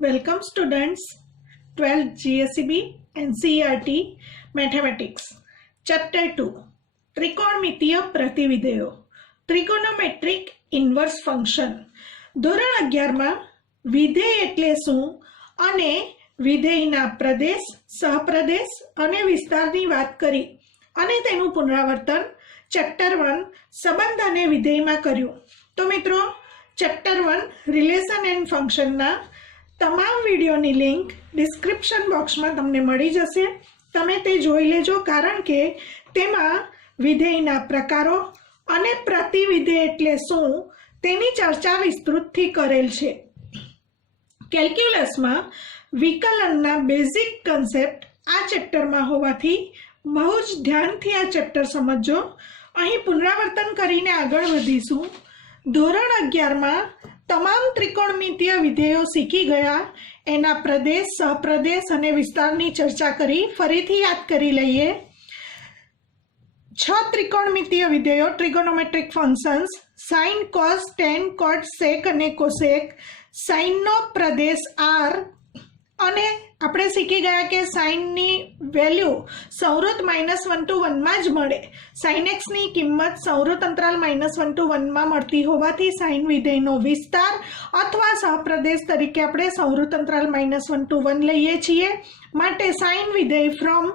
Welcome students, 12th GSEB and CERT Mathematics. Chapter 2 ત્રિકોણમિતીય પ્રતિવિધેયો Trigonometric inverse function. ધોરણ 11માં વિધેય એટલે શું અને વિધેયના પ્રદેશ, સહપ્રદેશ અને વિસ્તારની વાત કરી અને તેનું પુનરાવર્તન ચેપ્ટર 1 સંબંધ અને વિધેયમાં કર્યું. તો મિત્રો ચેપ્ટર 1 રિલેશન એન્ડ ફંક્શનના તમામ વિડીયોની લિંક ડિસ્ક્રિપ્શન બોક્સમાં તમને મળી જશે. તમે તે જોઈ લેજો, કારણ કે તેમાં વિધેયના પ્રકારો અને પ્રતિવિધેય એટલે શું તેની ચર્ચા વિસ્તૃતથી કરેલ છે. કેલ્ક્યુલસમાં વિકલનના બેઝિક કન્સેપ્ટ આ ચેપ્ટરમાં હોવાથી બહુ જ ધ્યાનથી આ ચેપ્ટર સમજજો. અહીં પુનરાવર્તન કરીને આગળ વધીશું. ધોરણ 11માં તમામ ત્રિકોણમિતીય વિધેયો શીખી ગયા. એના પ્રદેશ, સહપ્રદેશ અને વિસ્તારની ચર્ચા કરી. ફરીથી યાદ કરી લઈએ. 6 ત્રિકોણમિતીય વિધેયો trigonometric functions: sign, cos, ten, કોટ, સેક અને કોસેક. સાઇનનો પ્રદેશ r અને આપણે શીખી ગયા કે સાઇનની વેલ્યુ સંવૃત -1 to 1 માં જ મળે. સાઇન એક્સની કિંમત સંવૃત અંતરાલ -1 to 1 માં મળતી હોવાથી સાઇન વિધેયનો વિસ્તાર અથવા સહપ્રદેશ તરીકે આપણે સંવૃત અંતરાલ -1 to 1 લઈએ છીએ. માટે સાઇન વિધેય ફ્રોમ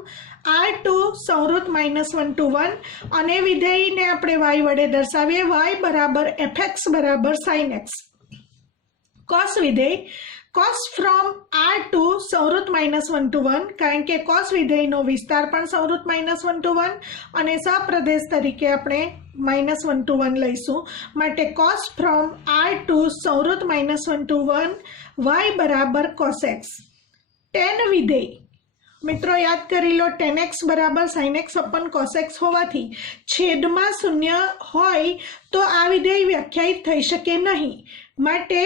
r ટુ સંવૃત -1 to 1 અને વિધેયને આપણે y વડે દર્શાવીએ. y બરાબર fx બરાબર sin x. કોસ વિધેય cos from r to સંવૃત -1 to 1, કારણ કે cos વિધેયનો વિસ્તાર પણ સંવૃત -1 to 1 અને સહપ્રદેશ તરીકે આપણે -1 to 1 લઈશું. માટે cos from r to સંવૃત -1 to 1 y બરાબર cos x. tan વિધેય મિત્રો યાદ કરી લો, tan x બરાબર sin x upon cos x હોવાથી છેદમાં શૂન્ય હોય તો આ વિધેય વ્યાખ્યાયિત થઈ શકે નહીં. માટે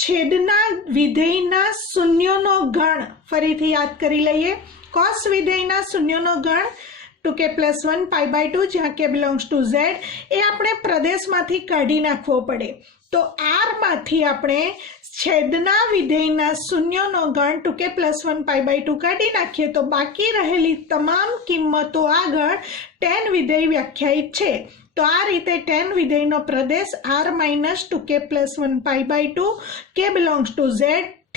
છેદના વિધેયના શૂન્યનો ગણ ફરીથી યાદ કરી લઈએ. cos વિધેયના શૂન્યનો ગણ 2k+1 π/2 જ્યાં k belongs to z એ આપણે પ્રદેશમાંથી કાઢી નાખવો પડે. તો r માંથી આપણે છેદના વિધેયના શૂન્યનો ગણ 2k+1 π/2 કાઢી નાખીએ તો બાકી રહેલી તમામ કિંમતો આગળ tan વિધેય વ્યાખ્યાયિત છે. તો આ રીતે tan વિધેયનો Pradesh r - 2k+1 π/2 k belongs to z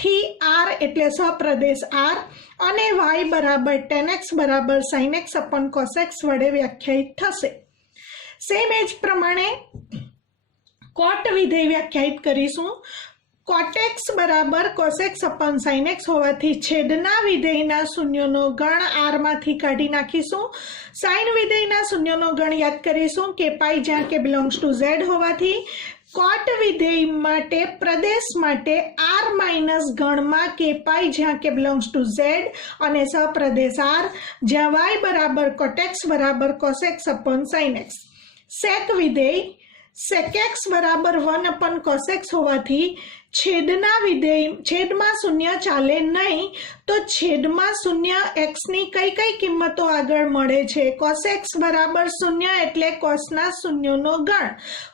થી r એટલે સહપ્રદેશ r અને y બરાબર tan x બરાબર sin x upon cos x વડે વ્યાખ્યાયિત થશે. સેમ એ જ પ્રમાણે કોટ વિધેય વ્યાખ્યાયિત કરીશું. cot x બરાબર cos x upon sin x હોવાથી છેદના વિધેયના શૂન્યનો ગણ r માંથી કાઢી નાખીશું. સાઇન વિધેયના શૂન્યનો ગણ યાદ કરીશું કે પાઈ જ્યાં કે belongs to z હોવાથી કોટ વિધેય માટે પ્રદેશ માટે r માઇનસ ગણમાં કે પાઈ જ્યાં કે belongs to z અને સહપ્રદેશ r જ્યાં y બરાબર cot x બરાબર cos x upon sin x. સેક વિધેય sec x બરાબર 1 upon cos x હોવાથી છેદમાં શૂન્ય ચાલે નહીં. તો છેદમાં શૂન્ય એક્સની કઈ કઈ કિંમતો આગળ મળે છે? cos x બરાબર 0 એટલે કોસના શૂન્યનો ગણ.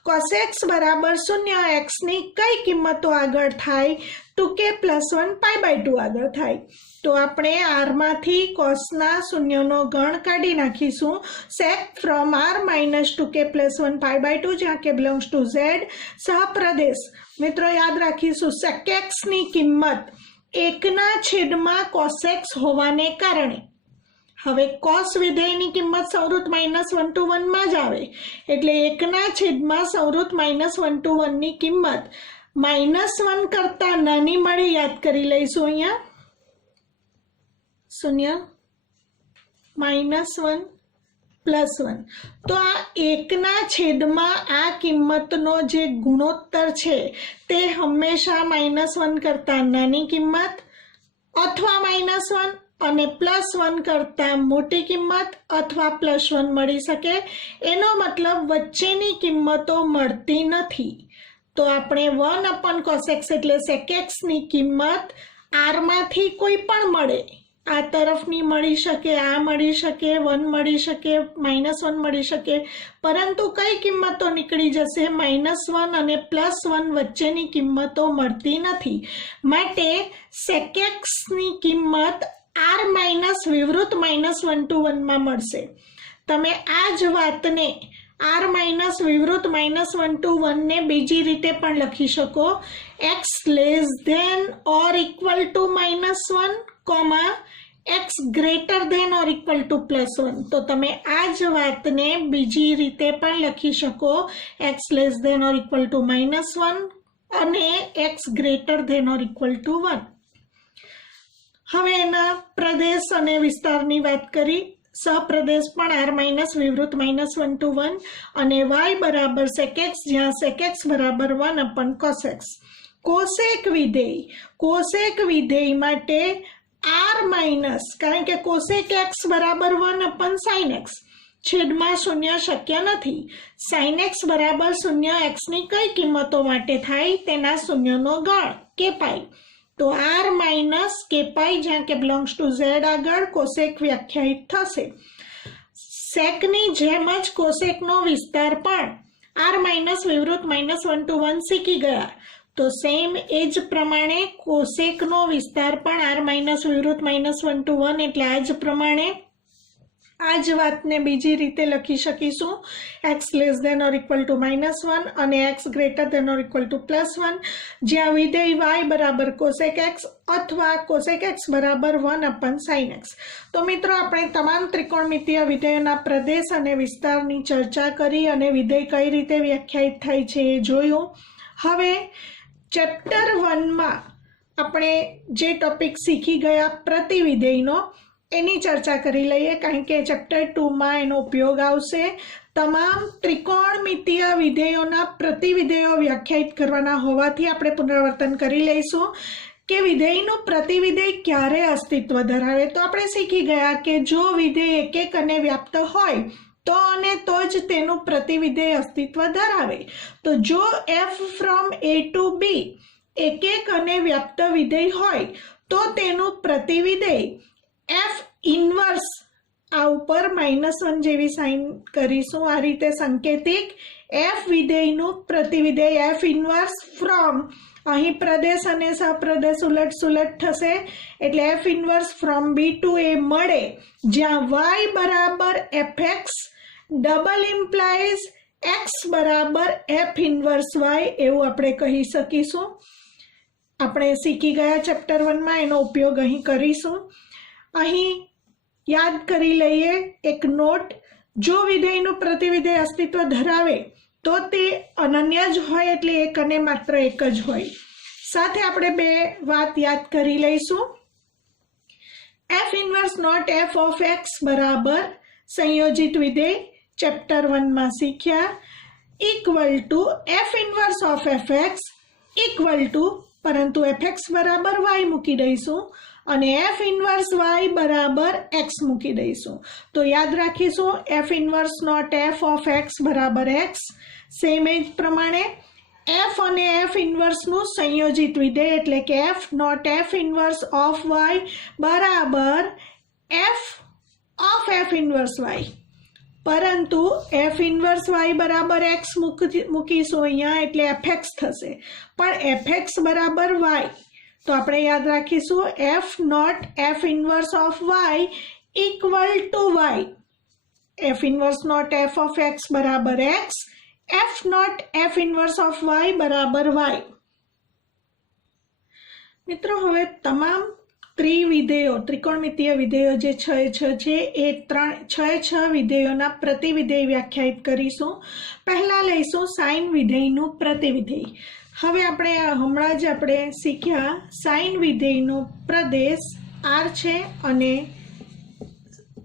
cos x બરાબર 0 એક્સની કઈ કિંમતો આગળ થાય? 2k+1 π/2 આગળ થાય. તો આપણે r માંથી કોસના શૂન્યનો ગણ કાઢી નાખીશું. sec from r - 2k+1 π/2 જ્યાં કે belongs to z સહપ્રદેશ મિત્રો યાદ રાખીશું. sec x ની કિંમત 1/છેદમાં cos x હોવાને કારણે હવે cos વિધેયની કિંમત સંવૃત -1 to 1 માં જ આવે એટલે 1/છેદમાં સંવૃત -1 to 1 ની કિંમત -1 કરતા નાની મળે. યાદ કરી લઈશું. અહીંયા 0 -1 +1. તો આ 1/છેદમાં આ કિંમતનો જે ગુણોત્તર છે તે હંમેશા -1 કરતા નાની કિંમત અથવા -1 અને +1 કરતા મોટી કિંમત અથવા +1 મળી શકે. એનો મતલબ વચ્ચેની કિંમતો મળતી નથી. તો આપણે 1 upon cos x એટલે sec x ની કિંમત r માંથી કોઈ પણ મળે આ તરફની મળી શકે, આ મળી શકે, 1 મળી શકે, -1 મળી શકે, પરંતુ કઈ કિંમતો નીકળી જશે? -1 અને +1 વચ્ચેની કિંમતો મળતી નથી. માટે sec(x)ની કિંમત r- વિવૃત -1 to 1 માં મળશે. તમે આ જ વાતને r- વિવૃત -1 to 1 ને બીજી રીતે પણ લખી શકો, x < ≤ -1, x > +1. તો તમે આ જ વાતને બીજી રીતે પણ લખી શકો, x < ≤ -1 અને x > = 1. હવે એના પ્રદેશ અને વિસ્તારની વાત કરી. સપ્રદેશ પણ r- વિવૃત -1 to 1 અને y બરાબર sec(x), જ્યાં sec(x) બરાબર 1/cos(x). કોસેક વિધેય માટે r- કારણ કે cosec(x) બરાબર 1/sin(x), છેદમાં 0 શક્ય નથી. sin(x) બરાબર 0 x ની કઈ કિંમતો માટે થાય? તેના શૂન્યનો ગણ kπ. તો r - kπ, જ્યાં k belongs to z આગળ કોસેક વ્યાખ્યાયિત થશે. સેકની જેમ જ કોસેકનો વિસ્તાર પણ r- વિવૃત -1 to 1 શીખી ગયા. તો સેમ એ જ પ્રમાણે કોસેકનો વિસ્તાર પણ r- વિવૃત -1 to 1, એટલે આ જ પ્રમાણે આ જ વાતને બીજી રીતે લખી શકીશું, x < ≤ -1 અને x > +1, જ્યાં વિધેય y બરાબર cosec(x) અથવા cosec(x) બરાબર 1/sin(x). તો મિત્રો, આપણે તમામ ત્રિકોણમિતીય વિધેયોના પ્રદેશ અને વિસ્તારની ચર્ચા કરી અને વિધેય કઈ રીતે વ્યાખ્યાયિત થાય છે એ જોયું. હવે ચેપ્ટર 1માં આપણે જે ટોપિક શીખી ગયા પ્રતિવિધેયનો, એની ચર્ચા કરી લઈએ, કારણ કે ચેપ્ટર 2માં એનો ઉપયોગ આવશે. તમામ ત્રિકોણમિતીય વિધેયોના પ્રતિવિધેયો વ્યાખ્યાયિત કરવાના હોવાથી આપણે પુનરાવર્તન કરી લઈશું કે વિધેયનું પ્રતિવિધેય ક્યારે અસ્તિત્વ ધરાવે. તો આપણે શીખી ગયા કે જો વિધેય એક અને વ્યાપ્ત હોય તો અને તો જ તેનું પ્રતિવિધેય અસ્તિત્વ ધરાવે. તો જો f from a to b એક અને વ્યાપ્ત વિધેય હોય તો તેનું પ્રતિવિધેય f ઇન્વર્સ, આ ઉપર -1 જેવી સાઇન કરીશું, આ રીતે સંકેતિક f વિધેયનું પ્રતિવિધેય f ઇન્વર્સ ફ્રોમ, અહીં પ્રદેશ અને સપ્રદેશ ઉલટ સુલટ થશે, એટલે f inverse from b to a મળે, જ્યાં y બરાબર fx ડબલ ઇમ્પ્લાઇઝ x બરાબર f ઇન્વર્સ y, એવું આપણે કહી શકીશું. આપણે શીખી ગયા ચેપ્ટર 1માં, એનો ઉપયોગ અહીં કરીશું. અહીં યાદ કરી લઈએ એક નોટ, જો વિધેયનું પ્રતિવિધેય અસ્તિત્વ ધરાવે તો તે અનન્ય જ હોય, એટલે એક અને માત્ર એક જ હોય. સાથે આપણે બે વાત યાદ કરી લઈશું. f inverse not f of x બરાબર સંયોજિત વિધેય ચેપ્ટર 1માં શીખ્યા, equal to f inverse of fx equal to, પરંતુ fx બરાબર y મૂકી દઈશું અને f ઇન્વર્સ y બરાબર x મૂકી દઈશું. તો યાદ રાખીશું f inverse not f of x બરાબર x. સેમ એ જ પ્રમાણે f અને f ઇન્વર્સનું સંયોજિત વિધેય એટલે કે f not f inverse of y બરાબર f of f inverse y, પરંતુ f ઇન્વર્સ y બરાબર x મૂકીશું અહીંયા, એટલે fx થશે, પણ fx બરાબર y. તો આપણે યાદ રાખીશું f not f inverse of y equal to y, f inverse not f of x બરાબર x, f not f inverse of y બરાબર y. મિત્રો, હવે તમામ ત્રિકોણમિતીય વિધેયો જે 6 છે એ 6 વિધેયોના પ્રતિવિધેય વ્યાખ્યાયિત કરીશું. પહેલા લઈશું સાઇન વિધેયનું પ્રતિવિધેય. હવે આપણે હમણાં જ આપણે શીખ્યા સાઇન વિધેયનો પ્રદેશ r છે અને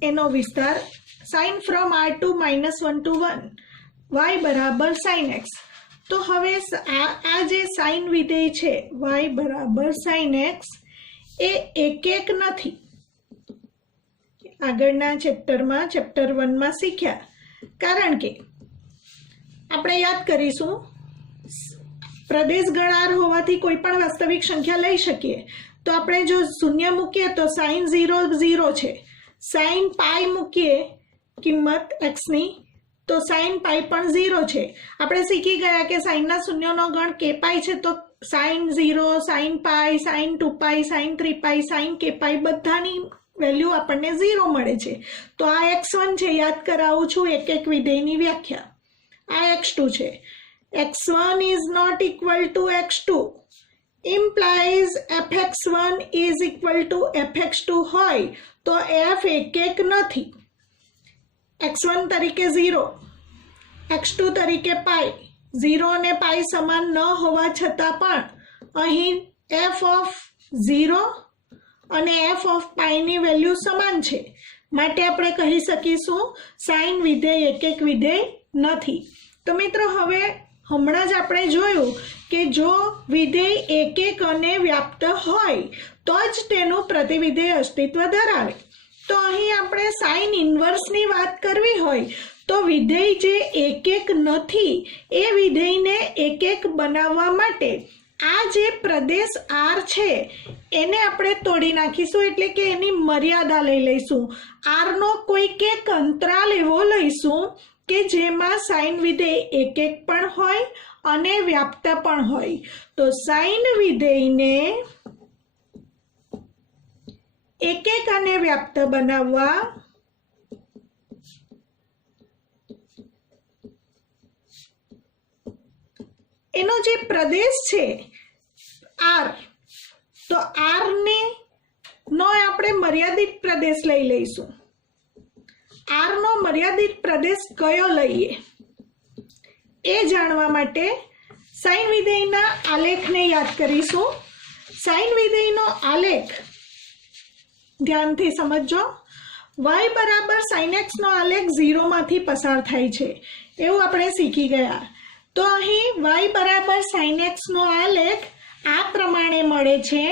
એનો વિસ્તાર sign from r to -1 to 1, y બરાબર sin x. તો હવે આ જે સાઇન વિધેય છે y બરાબર sin x એ એક નથી. આગળના ચેપ્ટરમાં ચેપ્ટર 1માં શીખ્યા, કારણ કે આપણે યાદ કરીશું પ્રદેશ ગણ r હોવાથી કોઈ પણ વાસ્તવિક સંખ્યા લઈ શકીએ. તો આપણે જો શૂન્ય મૂકીએ તો sin 0 0 છે, sin પાઈ મૂકીએ કિંમત x ની તો sin પાઈ પણ 0 છે. આપણે શીખી ગયા કે સાઇનના શૂન્યનો ગણ k પાઈ છે, તો sin 0, sin પાઈ, sin 2 પાઈ, sin 3 પાઈ, sin k પાઈ બધાની વેલ્યુ આપણને 0 મળે છે. તો આ x1 છે, યાદ કરાવું છું એક એક વિધેયની વ્યાખ્યા. આ x2 છે. x1 is not equal to x2 implies fx1 is equal to fx2 હોય તો f એક નથી. x1 તરીકે 0, x2 તરીકે પાઈ. 0 અને પાઈ સમાન ન હોવા છતાં પણ અહીં f ઓફ 0 અને f ઓફ પાઈની વેલ્યુ સમાન છે, માટે આપણે કહી શકીશું સાઇન વિધેય એક વિધેય નથી. તો મિત્રો હવે હમણાં જ આપણે જોયું કે જો વિધેય એક અને વ્યાપ્ત હોય તો જ તેનું પ્રતિવિધેય અસ્તિત્વ ધરાવે. તો અહીં આપણે સાઇન ઇન્વર્સની વાત કરવી હોય તો વિધેય જે એક નથી એ વિધેયને એક બનાવવા માટે આ જે પ્રદેશ r છે એને આપણે તોડી નાખીશું, એટલે કે એની મર્યાદા લઈ લઈશું. r નો કોઈક એક અંતરાલ એવો લઈશું કે જેમાં સાઇન વિધેય એક પણ હોય અને વ્યાપ્ત પણ હોય. તો સાઇન વિધેયને એક અને વ્યાપ્ત બનાવવા એનો જે પ્રદેશ છે r, તો r ને નો આપણે મર્યાદિત પ્રદેશ લઈ લઈશું. r નો મર્યાદિત પ્રદેશ કયો લઈએ એ જાણવા માટે સાઇન વિધેયના આલેખને યાદ કરીશું. સાઇન વિધેયનો આલેખ ધ્યાનથી સમજો. y બરાબર sin x નો આલેખ 0 માંથી પસાર થાય છે એવું આપણે શીખી ગયા. તો અહીં y બરાબર sin x નો આલેખ આ પ્રમાણે મળે છે.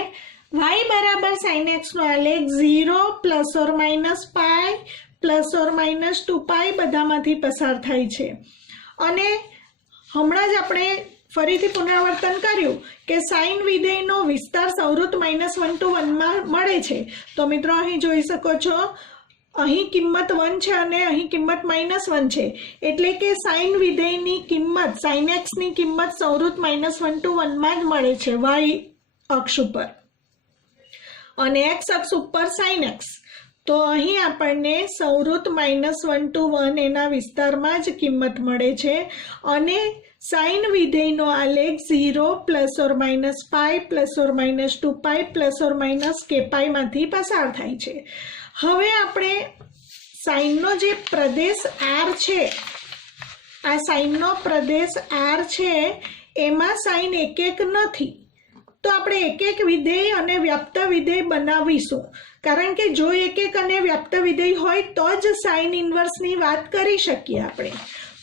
y બરાબર sin x નો આલેખ 0 ± પાઈ ± 2 પાઈ બધામાંથી પસાર થાય છે. અને હમણાં જ આપણે ફરીથી પુનરાવર્તન કર્યું કે સાઇન વિધેયનો વિસ્તાર સંવૃત્ત -1 to 1 માં મળે છે. તો મિત્રો અહીં જોઈ શકો છો, અહીં કિંમત 1 છે અને અહીં કિંમત -1 છે, એટલે કે સાઇન વિધેયની કિંમત sin x ની કિંમત સંવૃત્ત -1 to 1 માં જ મળે છે y અક્ષ ઉપર, અને x અક્ષ ઉપર sin x. તો અહીં આપણને સંવૃત્ત -1 to 1 એના વિસ્તારમાં જ કિંમત મળે છે, અને સાઇન વિધેયનો આલેખ 0 ± પાઈ ± 2 પાઈ ± k પાઈ માંથી પસાર થાય છે. હવે આપણે સાઇનનો જે પ્રદેશ r છે, આ સાઇનનો પ્રદેશ r છે એમાં સાઇન એક નથી, તો આપણે એક વિધેય અને વ્યાપ્ત વિધેય બનાવીશું. કારણ કે જો એક અને વ્યાપ્ત વિધેય હોય તો જ સાઇન ઇન્વર્સની વાત કરી શકીએ આપણે.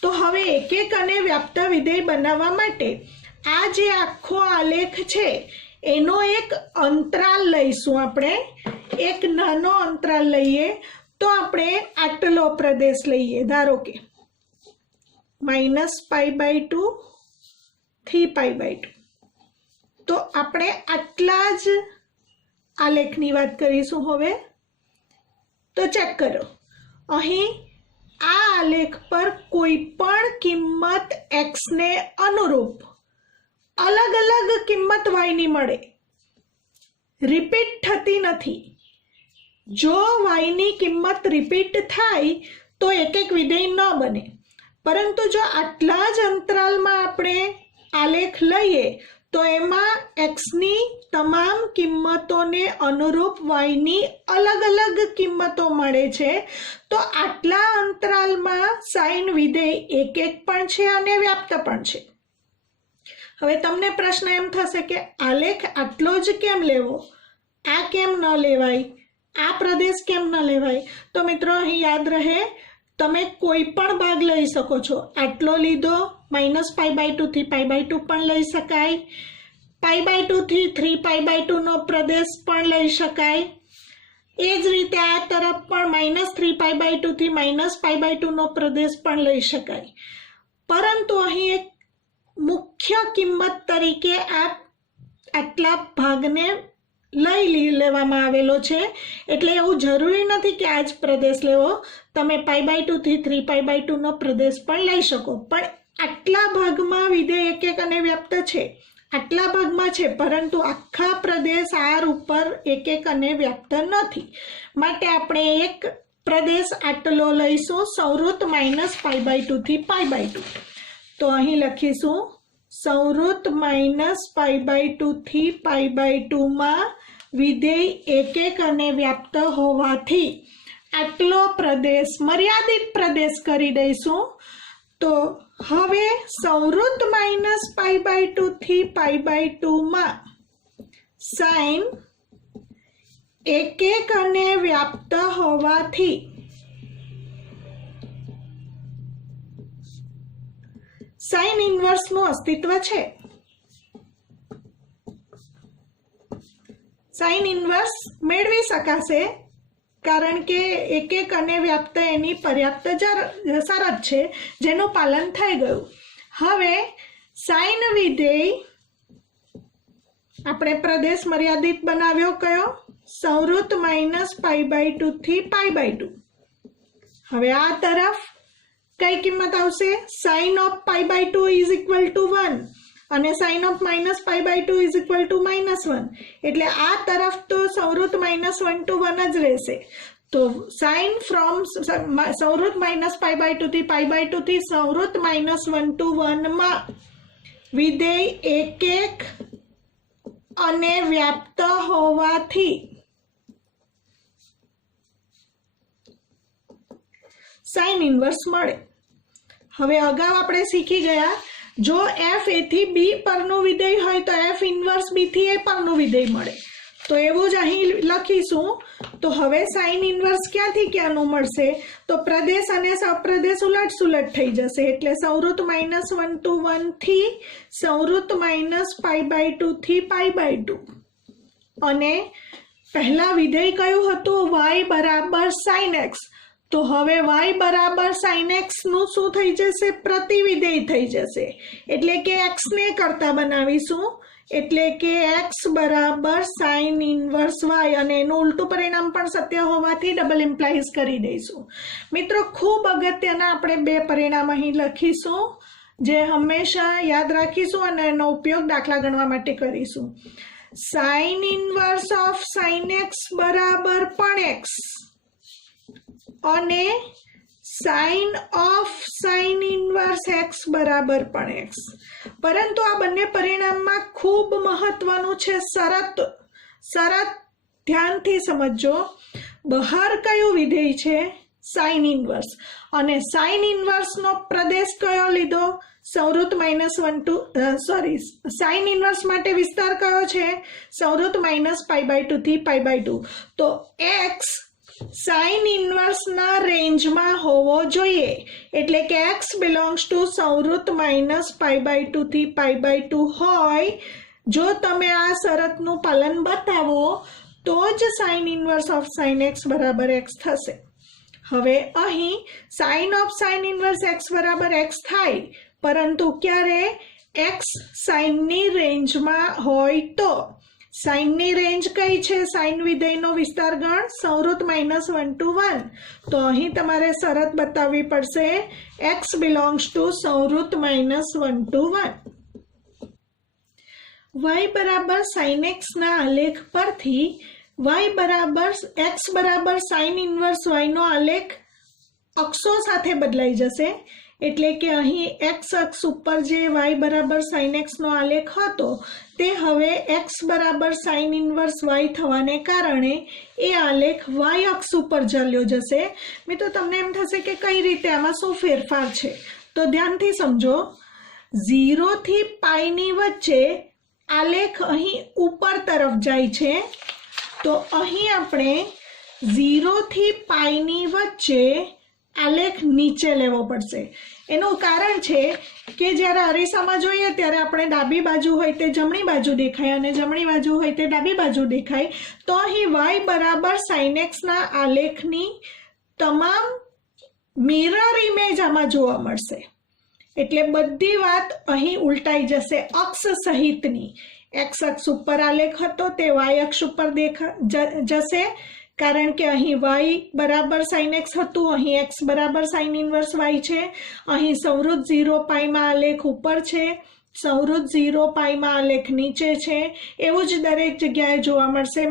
તો હવે એક અને વ્યાપ્ત વિધેય બનાવવા માટે આ જે આખો આલેખ છે એનો એક અંતરાલ લઈશું. આપણે એક નાનો અંતરાલ લઈએ તો આપણે આટલો પ્રદેશ લઈએ, ધારો કે -π/2 થી π/2. તો આપણે આટલા જ આલેખની વાત કરીશું. હવે તો ચેક કરો, અહીં આ આલેખ પર કોઈ પણ કિંમત x ને અનુરૂપ અલગ અલગ કિંમત y ની મળે, રિપીટ થતી નથી. જો y ની કિંમત રિપીટ થાય તો એક વિધેય ન બને, પરંતુ જો આટલા જ અંતરાલમાં આપણે આલેખ લઈએ તો એમાં x ની તમામ કિંમતોને અનુરૂપ y ની અલગ અલગ કિંમતો મળે છે. તો આટલા અંતરાલમાં સાઇન વિધેય એક પણ છે અને વ્યાપ્ત પણ છે. હવે તમને પ્રશ્ન એમ થશે કે આલેખ આટલો જ કેમ લેવો, આ કેમ ન લેવાય, આ પ્રદેશ કેમ ન લેવાય? તો મિત્રો અહીં યાદ રહે, તમે કોઈ પણ ભાગ લઈ શકો છો. આટલો લીધો, -π/2 થી π/2 પણ લઈ શકાય, π/2 થી 3π/2 નો પ્રદેશ પણ લઈ શકાય. એ જ રીતે આ તરફ પણ -3π/2 થી -π/2 નો પ્રદેશ પણ લઈ શકાય. પરંતુ અહીં એક મુખ્ય કિંમત તરીકે આટલા ભાગને લઈ લેવામાં આવેલો છે, એટલે એવું જરૂરી નથી કે આ જ પ્રદેશ લેવો, તમે π/2 થી 3π/2 નો પ્રદેશ પણ લઈ શકો, પણ આટલા ભાગમાં વિધેય એક અને વ્યાપ્ત છે, આટલા ભાગમાં છે, પરંતુ આખા પ્રદેશ R ઉપર એક અને વ્યાપ્ત નથી, માટે આપણે એક પ્રદેશ આટલો લઈશું સંવૃત્ત -π/2 થી π/2. તો અહીં લખીશું સંવૃત્ત -π/2 થી π/2 માં વિધેય એક અને વ્યાપ્ત હોવાથી આટલો પ્રદેશ મર્યાદિત પ્રદેશ કરી દઈશું. તો હવે સંવૃત્ત -π/2 થી π/2 માં સાઇન એક અને વ્યાપ્ત હોવાથી સાઇન ઇન્વર્સનું અસ્તિત્વ છે. સાઇન ઇન્વર્સ મેળવી શકાશે કારણ કે એક અને વ્યાપ્ત એની પર્યાપ્ત શરત છે જેનું પાલન થઈ ગયું. હવે સાઇન વિધેય આપણે પ્રદેશ મર્યાદિત બનાવ્યો કયો? સંવૃત્ત -π/2 થી π/2. હવે આ તરફ કઈ કિંમત આવશે? sin of π/2 is equal to 1 અને sin of -π/2 is equal to -1, એટલે આ તરફ તો સંવૃત્ત -1 to 1 જ રહેશે. તો sin from સંવૃત્ત -π/2 થી π/2 થી સંવૃત્ત -1 to 1 માં વિધેય એક અને વ્યાપ્ત હોવાથી સાઇન ઇન્વર્સ મળે. હવે અગાઉ આપણે શીખી ગયા, જો f a થી b પરનું વિધેય હોય તો f ઇન્વર્સ b થી a પરનું વિધેય મળે. તો એવું જ અહીં લખીશું. તો હવે સાઇન ઇન્વર્સ ક્યાંથી ક્યાંનું મળશે? તો પ્રદેશ અને સપ્રદેશ ઉલટ થઈ જશે, એટલે સંવૃત્ત -1 to 1 થી સંવૃત્ત -π/2 થી π/2. અને પહેલા વિધેય કયું હતું? y બરાબર sin x. તો હવે y બરાબર sin x નું શું થઈ જશે? પ્રતિવિધેય થઈ જશે, એટલે કે x ને કરતા બનાવીશું, એટલે કે x બરાબર sin ઇન્વર્સ y, અને એનું ઉલટું પરિણામ પણ સત્ય હોવાથી ડબલ ઇમ્પ્લાઇઝ કરી દઈશું. મિત્રો, ખૂબ અગત્યના આપણે બે પરિણામ અહીં લખીશું જે હંમેશા યાદ રાખીશું અને એનો ઉપયોગ દાખલા ગણવા માટે કરીશું. sin inverse of sin x બરાબર પણ x અને sin of sin inverse x બરાબર પણ x. પરંતુ આ બંને પરિણામમાં ખૂબ મહત્વનું છે શરત ધ્યાનથી સમજો. બહાર કયું વિધેય છે? sin inverse. અને sin ઇન્વર્સનો પ્રદેશ કયો લીધો? સંવૃત્ત -1 to sin ઇન્વર્સ માટે વિસ્તાર કયો છે? સંવૃત્ત -π/2 થી π/2. તો x સાઇન ઇન્વર્સના રેન્જમાં હોવો જોઈએ, એટલે કે x બિલોંગ્સ ટુ સંવૃત્ત -π/2 થી π/2 હોય. જો તમે આ શરતનું પાલન બતાવો તો જ sine inverse of sin x બરાબર x થશે. હવે અહીં sine of sine inverse x બરાબર x થાય, પરંતુ ક્યારે? x સાઇનની રેન્જમાં હોય તો. સાઇનની રેન્જ કઈ છે? સાઇન વિધેયનો વિસ્તાર ગણ સંવૃત્ત -1 to 1. તો અહીં તમારે શરત બતાવવી પડશે x belongs two સંવૃત્ત -1 to 1. y બરાબર sin x ના આલેખ પરથી x બરાબર sin ઇન્વર્સ y નો આલેખ અક્ષો સાથે બદલાઈ જશે, એટલે કે અહીં x અક્ષ ઉપર જે y બરાબર sin x નો આલેખ હતો તે હવે x બરાબર sin ઇન્વર્સ y થવાને કારણે એ આલેખ y અક્ષ ઉપર ચાલ્યો જશે. મિત્રો, તમને એમ થશે કે કઈ રીતે, આમાં શું ફેરફાર છે? તો ધ્યાનથી સમજો. 0 થી π ની વચ્ચે આલેખ અહીં ઉપર તરફ જાય છે, તો અહીં આપણે 0 થી π ની વચ્ચે આલેખ નીચે લેવો પડશે. એનું કારણ છે કે જ્યારે અરીસામાં જોઈએ ત્યારે આપણે ડાબી બાજુ હોય તે જમણી બાજુ દેખાય અને જમણી બાજુ હોય તે ડાબી બાજુ દેખાય. તો અહીં y બરાબર sin x ના આલેખની તમામ મિરર ઇમેજ આમાં જોવા મળશે. એટલે બધી વાત અહીં ઉલટાઈ જશે અક્ષ સહિતની. એક્સ અક્ષ ઉપર આલેખ હતો તે વાય અક્ષ ઉપર જશે, કારણ કે અહીં વાય બરાબર સાઇન એક્સ હતું, અહીં એક્સ બરાબર સાઇન ઇન્વર્સ વાય છે. અહીં સંવૃત્ત 0 પાઈમાં આલેખ ઉપર છે, સંવૃત્ત 0 પાઈમાં આલેખ નીચે છે. એવું જ દરેક જગ્યાએ જોવા મળશે.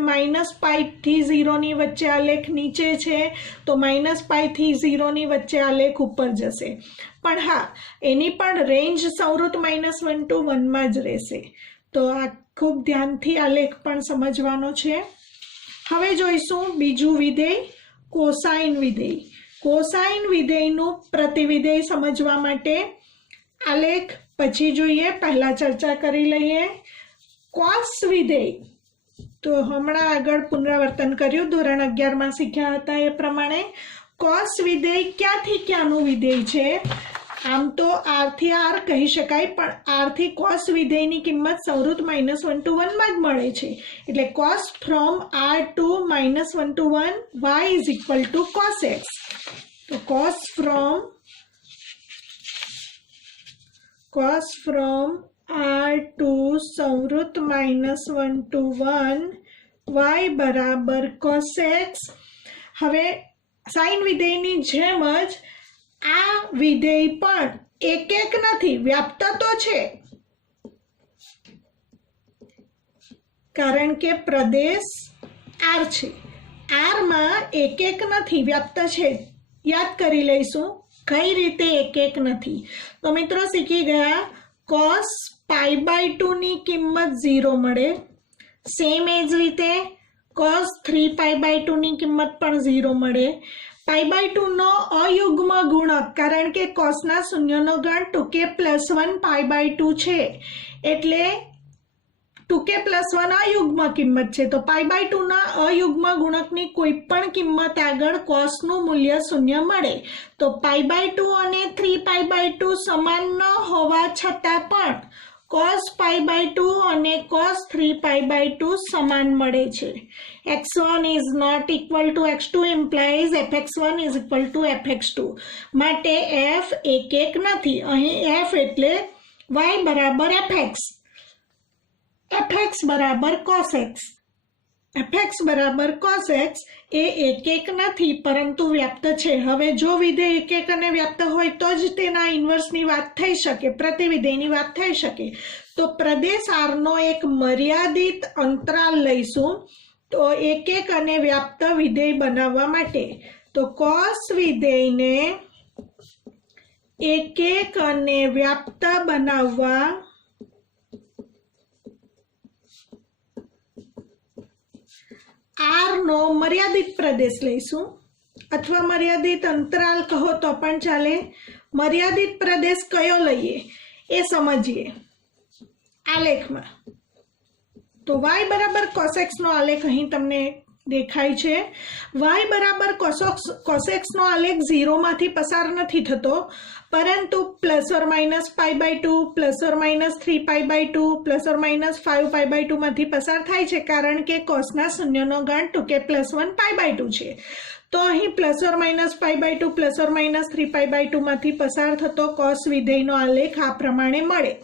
-પાઈથી 0ની વચ્ચે આલેખ નીચે છે તો -પાઈથી 0ની વચ્ચે આલેખ ઉપર જશે. પણ હા, એની પણ રેન્જ સંવૃત્ત -1 to 1 માં જ રહેશે. તો આ ખૂબ ધ્યાનથી આલેખ પણ સમજવાનો છે. હવે જોઈશું બીજું વિધેય, કોસાઇન વિધેય. કોસાઇન વિધેયનું પ્રતિવિધેય સમજવા માટે આલેખ પછી જોઈએ, પહેલા ચર્ચા કરી લઈએ. કોસ વિધેય તો હમણાં આગળ પુનરાવર્તન કર્યું, ધોરણ 11માં શીખ્યા હતા એ પ્રમાણે. કોસ વિધેય ક્યાંથી ક્યાંનું વિધેય છે? આમ તો r થી r કહી શકાય, પણ r થી કોસ વિધેયની કિંમત સંવૃત્ત -1 to 1 માં જ મળે છે. એટલે cos from r to -1 to 1 y is equal to cos x. તો cos from r to સંવૃત્ત -1 to 1 y બરાબર cos x. હવે સાઇન વિધેયની જેમ જ આ વિધેય પણ એક નથી, વ્યાપ્ત તો છે, કારણ કે પ્રદેશ r છે. r માં એક નથી, વ્યાપ્ત છે. યાદ કરી લઈશું કઈ રીતે એક નથી. તો મિત્રો શીખી ગયા, cos π/2 ની કિંમત 0 મળે. સેમ એ જ રીતે cos 3π/2 ની કિંમત પણ 0 મળે. π/2 નો અયુગ્મ ગુણક, કારણ કે કોસના શૂન્યનો ગણ 2k + 1 π/2 છે, એટલે 2k + 1 અયુગ્મ કિંમત છે. તો π/2 ના અયુગ્મ ગુણકની કોઈ પણ કિંમત આગળ કોસનું મૂલ્ય 0 મળે. તો π/2 અને 3π/2 સમાન ન હોવા છતાં પણ cos π/2 અને cos 3π/2 સમાન મળે છે. x1 is not equal to x2 implies fx1 is equal to fx2. માટે f એક નથી. અહીં f એટલે y બરાબર fx, fx બરાબર cos x. fx બરાબર cos x એ એક નથી, પરંતુ વ્યાપ્ત છે. હવે જો વિધેય એક અને વ્યાપ્ત હોય તો જ તેના ઇન્વર્સની વાત થઈ શકે, પ્રતિવિધેયની વાત થઈ શકે. તો પ્રદેશ r નો એક મર્યાદિત અંતરાલ લઈશું તો એક અને વ્યાપ્ત વિધેય બનાવવા માટે. તો cos વિધેયને એક અને વ્યાપ્ત બનાવવા r નો મર્યાદિત પ્રદેશ લઈશું, અથવા મર્યાદિત અંતરાલ કહો તો પણ ચાલે. મર્યાદિત પ્રદેશ કયો લઈએ એ સમજીએ આલેખમાં. તો y બરાબર cos x નો આલેખ અહીં તમને દેખાય છે. y બરાબર cos x નો આલેખ 0 માંથી પસાર નથી થતો, પરંતુ ±π/2 ±3π/2 ±5π/2 માંથી પસાર થાય છે, કારણ કે કોસના શૂન્યનો ગણ 2k + 1 π/2 છે. તો અહીં ±π/2 ±3π/2 માંથી પસાર થતો કોસ વિધેયનો આલેખ આ પ્રમાણે મળે.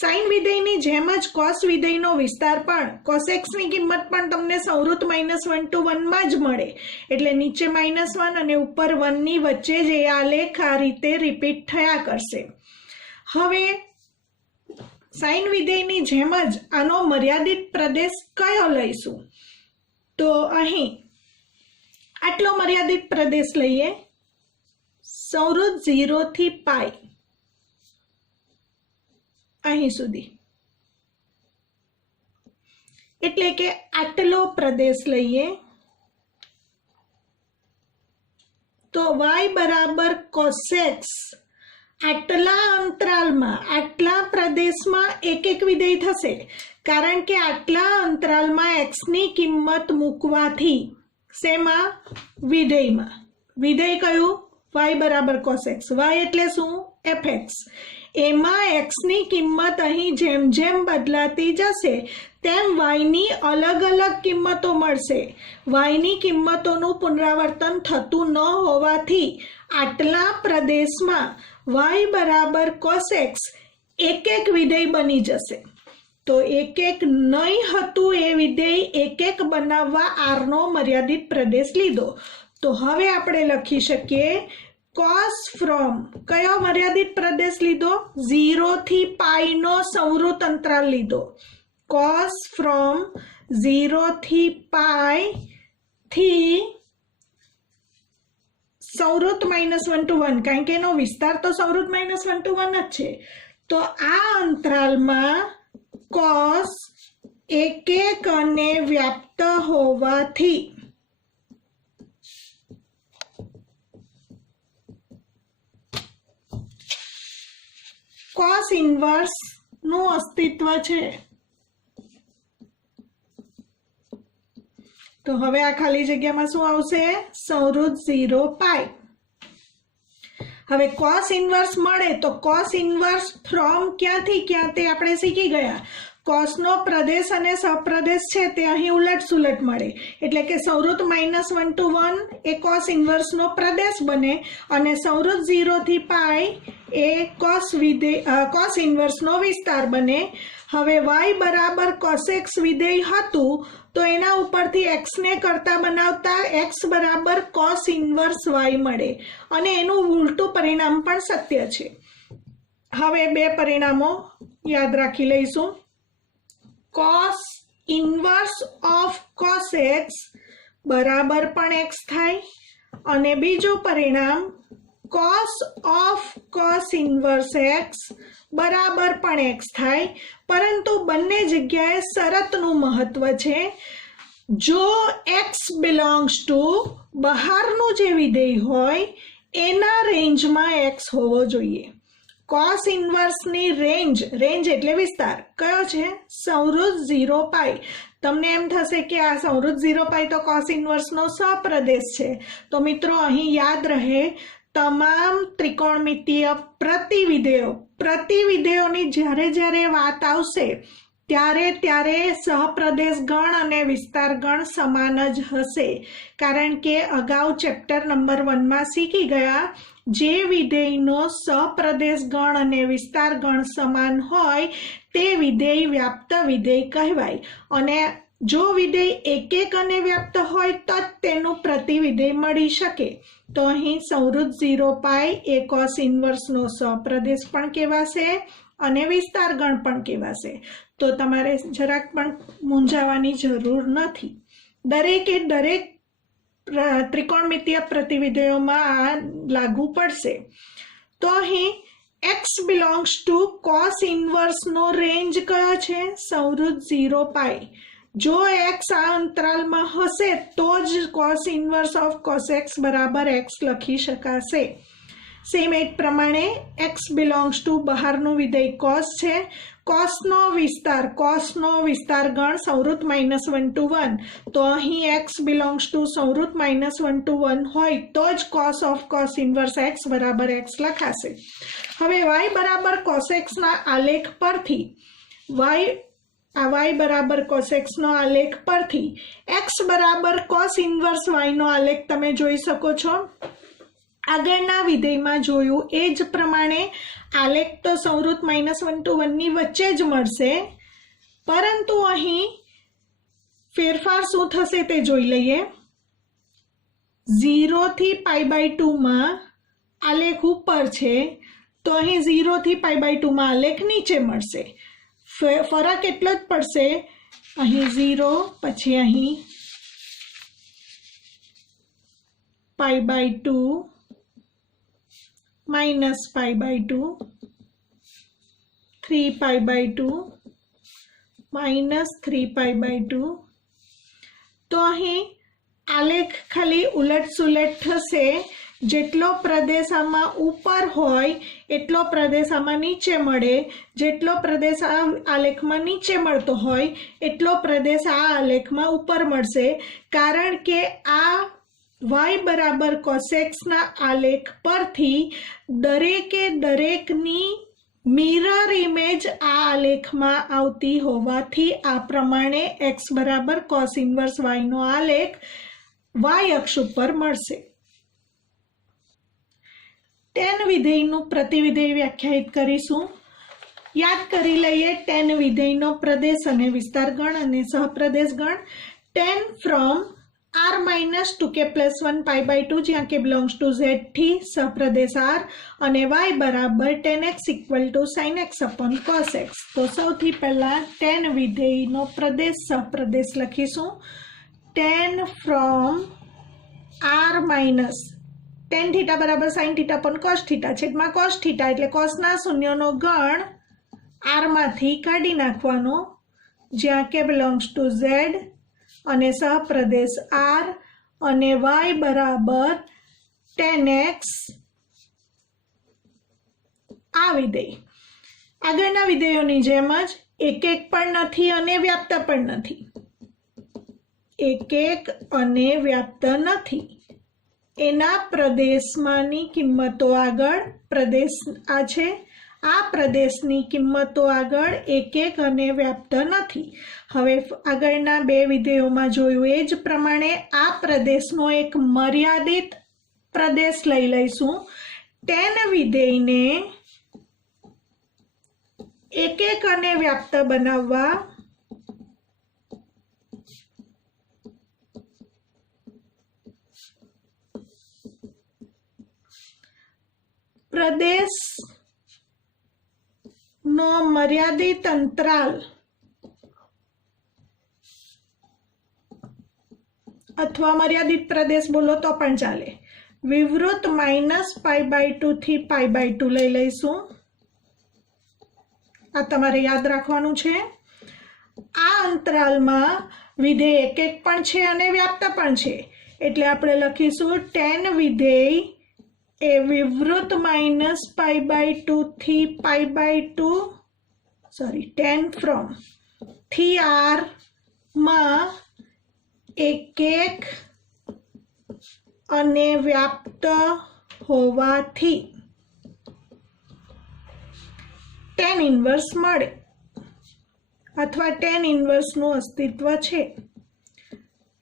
સાઇન વિધેયની જેમ જ કોસ વિધેયનો વિસ્તાર પણ, cos x ની કિંમત પણ તમને સંવૃત્ત -1 to 1 માં જ મળે. એટલે નીચે -1 અને ઉપર 1 ની વચ્ચે જ એ આલેખ આ રીતે રિપીટ થયા કરશે. હવે સાઇન વિધેયની જેમ જ આનો મર્યાદિત પ્રદેશ કયો લઈશું? તો અહીં આટલો મર્યાદિત પ્રદેશ લઈએ, સંવૃત્ત 0 થી π અહીં સુધી. એટલે કે આટલો પ્રદેશ લઈએ તો y બરાબર cos x આટલા અંતરાલમાં, આટલા પ્રદેશમાં એક વિધેય થશે, કારણ કે આટલા અંતરાલમાં x ની કિંમત મૂકવાથી શેમાં? વિધેયમાં. વિધેય કયું? y બરાબર cos x. y એટલે શું? fx. એમાં x ની કિંમત અહીં જેમ જેમ બદલાતી જશે તેમ y ની અલગ અલગ કિંમતો મળશે. y ની કિંમતોનું પુનરાવર્તન થતું ન હોવાથી આટલા પ્રદેશમાં y બરાબર cos x એક એક વિધેય બની જશે। તો એક એક નહીં હતું એ વિધેય એક એક બનાવવા r નો મર્યાદિત પ્રદેશ લીધો। તો હવે આપણે લખી શકીએ cos from કયો મર્યાદિત પ્રદેશ લીધો? 0 થી પાઈ નો સંવૃત અંતરાલ લીધો। cos from 0 થી પાઈ થી સંવૃત -1 to 1 કારણ કે એનો વિસ્તાર તો સંવૃત -1 to 1 જ છે। તો આ અંતરાલમાં cos એક એક અને વ્યાપ્ત હોવાથી cos ઇન્વર્સ નું અસ્તિત્વ છે। તો હવે આ ખાલી જગ્યામાં શું આવશે? સંવૃત 0 પાઈ। હવે cos ઇન્વર્સ મળે તો cos ઇન્વર્સ ફ્રોમ ક્યાંથી ક્યાં તે આપણે શીખી ગયા। cos નો પ્રદેશ અને સપ્રદેશ છે તે અહીં ઉલટ સુલટ મળે એટલે કે સંવૃત -1 to 1 એ cos ઇન્વર્સ નો પ્રદેશ બને અને સંવૃત 0 થી પાઈ એ cos ઇન્વર્સ નો વિસ્તાર બને। હવે y બરાબર cos x વિધેય હતું તો એના ઉપરથી x ને કરતા બનાવતા x બરાબર cos ઇન્વર્સ y મળે અને એનું ઉલટું પરિણામ પણ સત્ય છે। હવે બે પરિણામો યાદ રાખી લઈશું। cos inverse of cos x બરાબર પણ x થાય અને બીજું પરિણામ cos of cos inverse x બરાબર પણ x થાય। પરંતુ બંને જગ્યાએ શરતનું મહત્વ છે। જો x બિલોંગ્સ ટુ બહારનું જે વિધેય હોય એના રેન્જમાં x હોવો જોઈએ। cos ઇન્વર્સની રેન્જ એટલે વિસ્તાર કયો છે? સંવૃત 0 પાઈ। તમને એમ થશે કે આ સંવૃત 0 પાઈ તો cos ઇન્વર્સનો સપ્રદેશ છે। તો મિત્રો અહીં યાદ રહે તમામ ત્રિકોણમિતીય પ્રતિવિધેયોની જ્યારે વાત આવશે ત્યારે સહપ્રદેશ ગણ અને વિસ્તાર ગણ સમાન જ હશે કારણ કે અગાઉ ચેપ્ટર નંબર 1 માં શીખી ગયા જે વિધેયનો સહપ્રદેશ ગણ અને વિસ્તાર ગણ સમાન હોય તે વિધેય વ્યાપ્ત વિધેય કહેવાય અને જો વિધેય એક એક અને વ્યાપ્ત હોય તો જ તેનું પ્રતિવિધેય મળી શકે। તો અહીં સંવૃત 0 પાઈ એ cos ઇન્વર્સનો સહપ્રદેશ પણ કહેવાશે અને વિસ્તાર ગણ પણ કહેવાશે। તો તમારે જરાક પણ મૂંઝાવાની જરૂર નથી। દરેકે દરેક ત્રિકોણમિતીય પ્રતિવિધેયોમાં આ લાગુ પડશે। તો અહીં x બિલોંગ્સ ટુ cos ઇન્વર્સનો રેન્જ કયો છે? સંવૃત 0 પાઈ। જો x આ અંતરાલમાં હશે તો જ cos inverse of cos x બરાબર x લખી શકાશે। સેમ એ પ્રમાણે x બિલોંગ્સ ટુ બહારનું વિધેય cos છે। cosનો વિસ્તાર ગણ સંવૃત -1 to 1 તો અહીં x બિલોંગ્સ ટુ સંવૃત -1 to 1 હોય તો જ cos of cos inverse x બરાબર x લખાશે। હવે y બરાબર cos x ના આલેખ પરથી y બરાબર cos x નો આલેખ પરથી x બરાબર cos ઇન્વર્સ y નો આલેખ તમે જોઈ શકો છો। આગળના વિધેયમાં જોયું એ જ પ્રમાણે આલેખ તો સંવૃત -1 to 1 ની વચ્ચે જ મળશે પરંતુ અહીં ફેરફાર શું થશે તે જોઈ લઈએ। 0 થી π/2 માં આલેખ ઉપર છે તો અહીં 0 થી π/2 માં આલેખ નીચે મળશે। ફરક એટલો જ પડશે અહીં 0 પછી અહીં π/2 -π/2 3π/2 -3π/2 તો અહીં આલેખ ખાલી ઉલટ સુલટ થશે। જેટલો પ્રદેશ આમાં ઉપર હોય એટલો પ્રદેશ આમાં નીચે મળે જેટલો પ્રદેશ આ આલેખમાં નીચે મળતો હોય એટલો પ્રદેશ આ આલેખમાં ઉપર મળશે કારણ કે આ y બરાબર cos x ના આલેખ પરથી દરેકની મિરર ઇમેજ આ આલેખમાં આવતી હોવાથી આ પ્રમાણે x બરાબર cos ઇન્વર્સ y નો આલેખ y અક્ષ ઉપર મળશે। tan વિધેયનું પ્રતિવિધેય વ્યાખ્યાયિત કરીશું. યાદ કરી લઈએ tan વિધેયનો પ્રદેશ અને વિસ્તાર ગણ અને સહપ્રદેશ ગણ. tan from r minus 2k plus 1 pi by 2 જ્યાં k belongs to z થી સહપ્રદેશ r અને y બરાબર tan x equal to sin x upon cos x. તો સૌથી પહેલા tan વિધેયનો પ્રદેશ સહપ્રદેશ લખીશું. tan from r minus tan theta બરાબર sin theta upon cos theta છેદમાં cos થીટા એટલે cosના શૂન્યનો ગણ r માંથી કાઢી નાખવાનો જ્યાં k belongs to z અને સહપ્રદેશ r અને y બરાબર tan x આ વિધેય. આગળના વિધેયોની જેમ જ એક પણ નથી અને વ્યાપ્ત પણ નથી. એક અને વ્યાપ્ત નથી. એના પ્રદેશમાંની કિંમતો આગળ પ્રદેશ આ છે, આ પ્રદેશની કિંમતો આગળ એક અને વ્યાપ્ત નથી. હવે આગળના બે વિધેયોમાં જોયું એ જ પ્રમાણે આ પ્રદેશનો એક મર્યાદિત પ્રદેશ લઈ લઈશું. tan વિધેયને એક અને વ્યાપ્ત બનાવવા પ્રદેશનો મર્યાદિત અંતરાલ અથવા મર્યાદિત પ્રદેશ બોલો તો પણ ચાલે. વિવૃત -π/2 થી π/2 લઈ લઈશું. આ તમારે યાદ રાખવાનું છે. આ અંતરાલમાં વિધેય એક પણ છે અને વ્યાપ્ત પણ છે એટલે આપણે લખીશું tan વિધેય એ વિવૃત -π/2 થી π/2 tan from થી r માં એક અને વ્યાપ્ત હોવાથી tan ઇન્વર્સ મળે અથવા tan ઇન્વર્સનું અસ્તિત્વ છે.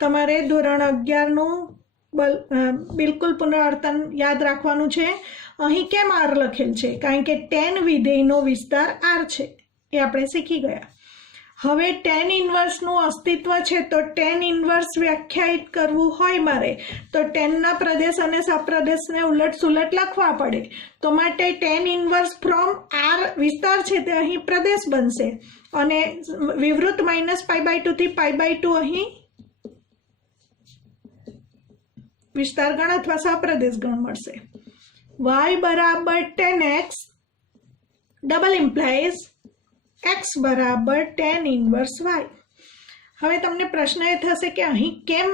તમારે ધોરણ 11નું બિલકુલ પુનરાવર્તન યાદ રાખવાનું છે. અહીં કેમ r લખેલ છે? કારણ કે tan વિધેયનો વિસ્તાર r છે એ આપણે શીખી ગયા. હવે tan ઇન્વર્સનું અસ્તિત્વ છે તો tan ઇન્વર્સ વ્યાખ્યાયિત કરવું હોય મારે તો tanના પ્રદેશ અને સહપ્રદેશને ઉલટ સુલટ લખવા પડે. તો માટે tan ઇન્વર્સ ફ્રોમ r વિસ્તાર છે તે અહીં પ્રદેશ બનશે અને વિવૃત -π/2 થી π/2 અહીં વિસ્તાર ગણ અથવા સહપ્રદેશ ગણ મળશે. y બરાબર tan x double implies x બરાબર tan ઇન્વર્સ y. હવે તમને પ્રશ્ન એ થશે કે અહીં કેમ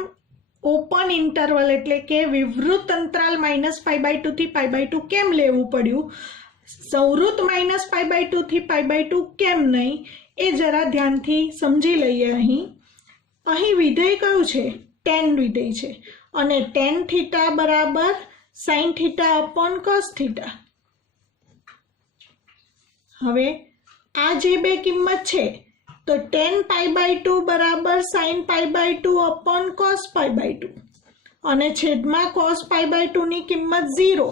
ઓપન ઇન્ટરવલ એટલે કે વિવૃત અંતરાલ -π/2 થી π/2 કેમ લેવું પડ્યું? સંવૃત -π/2 થી π/2 કેમ નહીં એ જરા ધ્યાનથી સમજી લઈએ. અહીં વિધેય કયું છે? tan વિધેય છે અને tan થીટા બરાબર sin theta upon cos theta. હવે આ જે બે કિંમત છે તો tan π/2 બરાબર sin π/2 upon cos π/2 અને છેદમાં cos π/2 ની કિંમત 0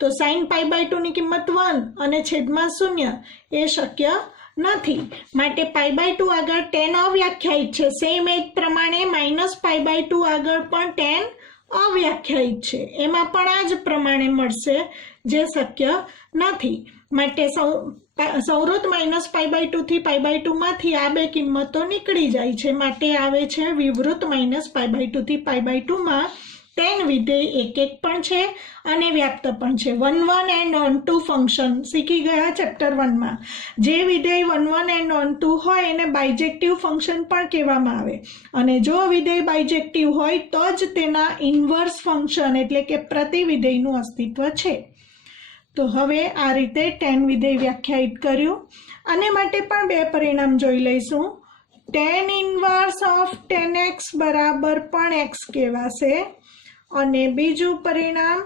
તો sin π/2 ની કિંમત 1 અને છેદમાં 0 એ શક્ય નથી. માટે π/2 આગળ tan અવ્યાખ્યાયિત છે. સેમ એ જ પ્રમાણે -π/2 આગળ પણ tan અવ્યાખ્યાયિત છે. એમાં પણ આ જ પ્રમાણે મળશે જે શક્ય નથી. માટે સંવૃત -π/2 થી π/2 માંથી આ બે કિંમતો નીકળી જાય છે. માટે આવે છે વિવૃત -π/2 થી π/2 માં tan વિધેય એક પણ છે અને વ્યાપ્ત પણ છે. 1 એન્ડ ઓન ટુ ફંક્શન શીખી ગયા ચેપ્ટર 1 માં. જે વિધેય 1 એન્ડ ઓન ટુ હોય એને બાયજેક્ટિવ ફંક્શન પણ કહેવામાં આવે અને જો વિધેય બાયજેક્ટિવ હોય તો જ તેના ઇન્વર્સ ફંક્શન એટલે કે પ્રતિવિધેયનું અસ્તિત્વ છે. તો હવે આ રીતે tan વિધેય વ્યાખ્યાયિત કર્યું. આને માટે પણ બે પરિણામ જોઈ લઈશું. tan inverse of tan x બરાબર પણ x કહેવાશે અને બીજું પરિણામ